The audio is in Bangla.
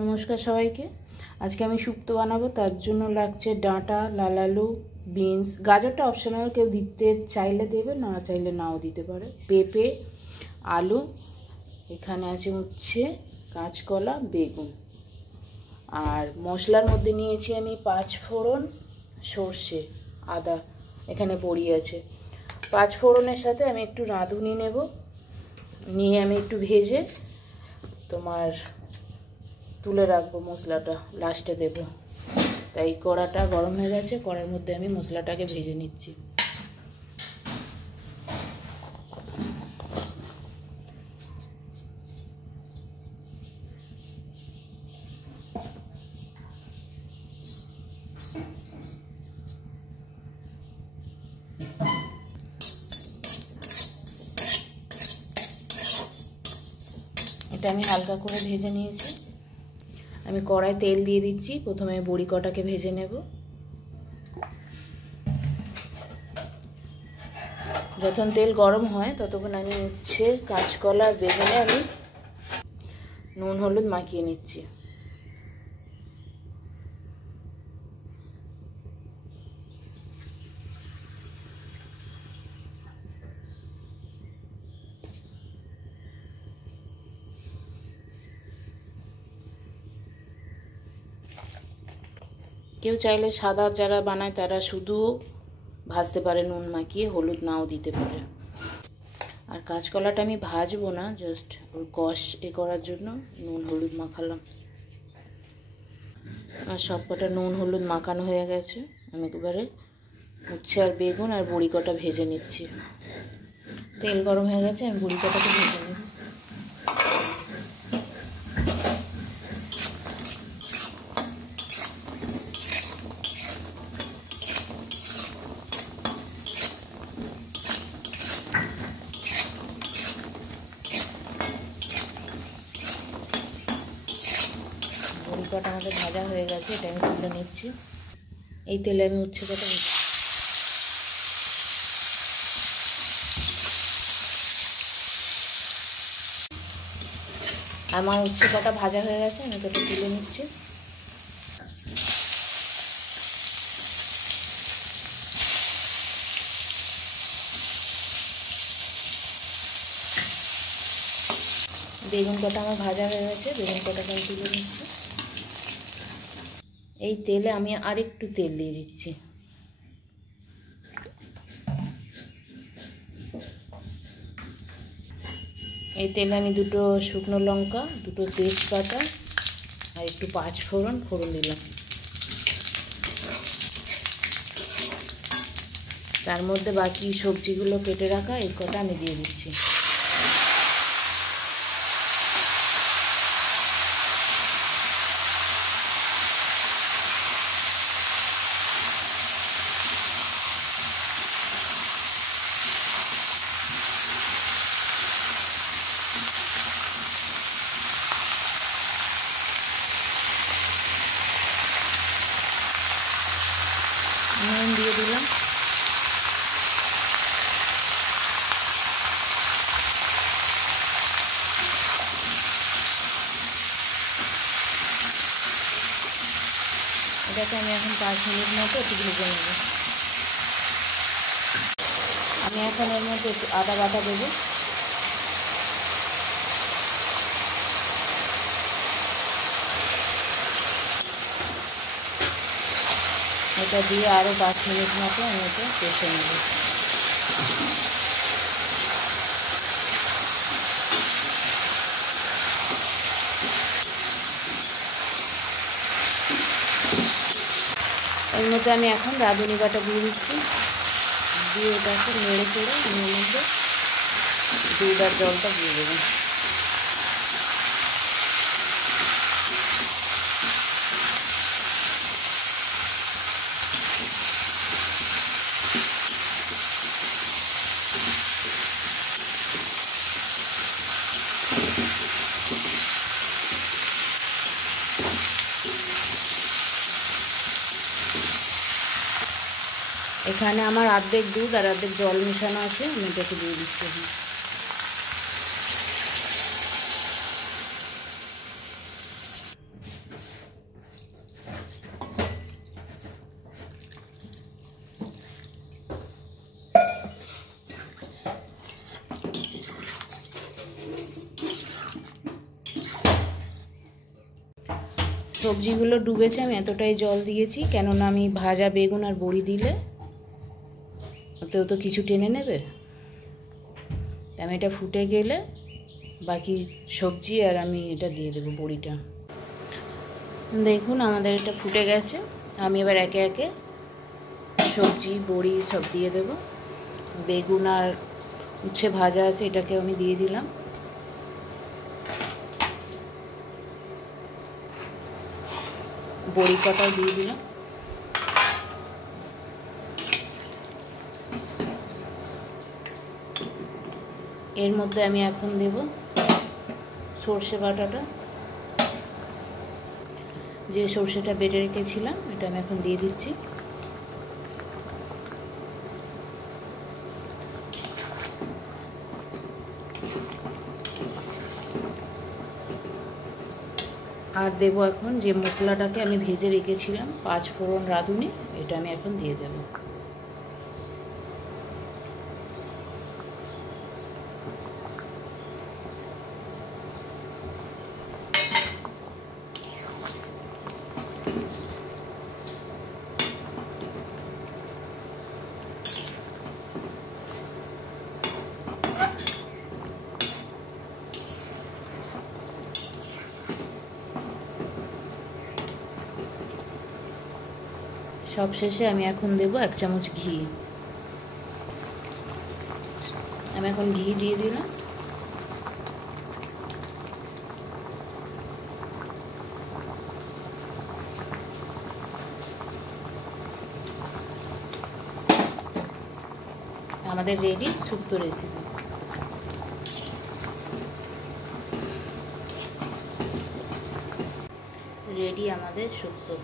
নমস্কার সবাইকে। আজকে আমি শুক্তো বানাবো, তার জন্য লাগছে ডাঁটা, লাল আলু, বিনস, গাজরটা অপশনাল, কেউ দিতে চাইলে দেবে, না চাইলে নাও দিতে পারে, পেঁপে, আলু, এখানে আছে উচ্ছে, কাঁচকলা, বেগুন। আর মশলার মধ্যে নিয়েছি আমি 5 ফোড়ন, সর্ষে, আদা, এখানে বড়ি আছে। 5 ফোড়নের সাথে আমি একটু রাঁধুনি নেব, নিয়ে আমি একটু ভেজে তোমার তুলে রাখবো, মশলাটা লাস্টে দেব। তাই কড়াটা গরম হয়ে গেছে, কড়ার মধ্যে আমি মশলাটাকে ভেজে নিচ্ছি। এটা আমি হালকা করে ভেজে নিয়েছি। আমি কড়াই তেল দিয়ে দিচ্ছি, প্রথমে বড়ি কটাকে ভেজে নেব। যখন তেল গরম হয় ততক্ষণ আমি উচ্ছে, কাঁচকলা, বেগুনে আমি নুন হলুদ মাখিয়ে নিচ্ছি। কেউ চাইলে সাদা যারা বানায় তারা শুধু ভাজতে পারে নুন মাখিয়ে, হলুদ নাও দিতে পারে। আর কাঁচকলাটা আমি ভাজবো না, জাস্ট ওর কষ করার জন্য নুন হলুদ মাখালাম। আর সব কটা নুন হলুদ মাখানো হয়ে গেছে, আমি এবারে উচ্ছে আর বেগুন আর বড়ি কটা ভেজে নিচ্ছি। তেল গরম হয়ে গেছে, আমি বড়ি কটাকে ভেজে নেব। বড়ি কটা আমাদের ভাজা হয়ে গেছে, এটা আমি তুলে নিচ্ছি। এই তেলে আমি উচ্ছে কটা দিচ্ছি। আমার উচ্ছে কটা ভাজা হয়ে গেছে, আমি কটা তুলে নিচ্ছি। বেগুন কটা আমার ভাজা হয়ে গেছে, বেগুন কটাকে আমি তুলে নিচ্ছি। এই তেলে আমি আরেকটু তেল দিয়ে দিচ্ছি। এই তেলে আমি দুটো শুকনো লঙ্কা, দুটো তেজপাতা আর একটু 5 ফোড়ন দিলাম। তার মধ্যে বাকি সবজিগুলো কেটে রাখা এই কটা আমি দিয়ে দিচ্ছি। নুন দিয়ে দিলাম। এটাকে আমি এখন 5 মিনিট মতো একটু ভেজে নেব। আমি এখন এর মধ্যে একটু আদা বাটা দেবো। এটা দিয়ে আরও 5 মিনিট মতো আমি এটা কষে নেব। এর মধ্যে আমি এখন রাঁধুনি বাটা দিয়ে দিচ্ছি, দিয়ে এটাকে নেড়ে চেড়ে এর মধ্যে দুবার জলটা দিয়ে দেবেন। এখানে আমার অর্ধেক দুধ আর অর্ধেক জল মেশানো আছে, আমি এটাকে দিয়ে দিচ্ছি। সবজিগুলো ডুবেছে, আমি এতটাই জল দিয়েছি, কেননা আমি ভাজা বেগুন আর বড়ি দিলে ওতেও তো কিছু টেনে নেবে। আমি এটা ফুটে গেলে বাকি সবজি আর আমি এটা দিয়ে দেবো, বড়িটা। দেখুন আমাদের এটা ফুটে গেছে। আমি এবার একে একে সবজি বড়ি সব দিয়ে দেব। বেগুন আর উচ্ছে ভাজা আছে, এটাকে আমি দিয়ে দিলাম। বড়ি কটাও দিয়ে দিলাম। এর মধ্যে আমি এখন দেব সর্ষে বাটাটা, যে সর্ষেটা বেটে রেখেছিলাম এটা আমি এখন দিয়ে দিচ্ছি। আর দেবো এখন যে মশলাটাকে আমি ভেজে রেখেছিলাম, 5 ফোড়ন রাঁধুনি, এটা আমি এখন দিয়ে দেব। সব শেষে আমি এখন দেব 1 চামচ ঘি। আমি এখন ঘি দিয়ে দিলাম। আমাদের রেডি শুক্তো রেসিপি। রেডি আমাদের শুক্তো।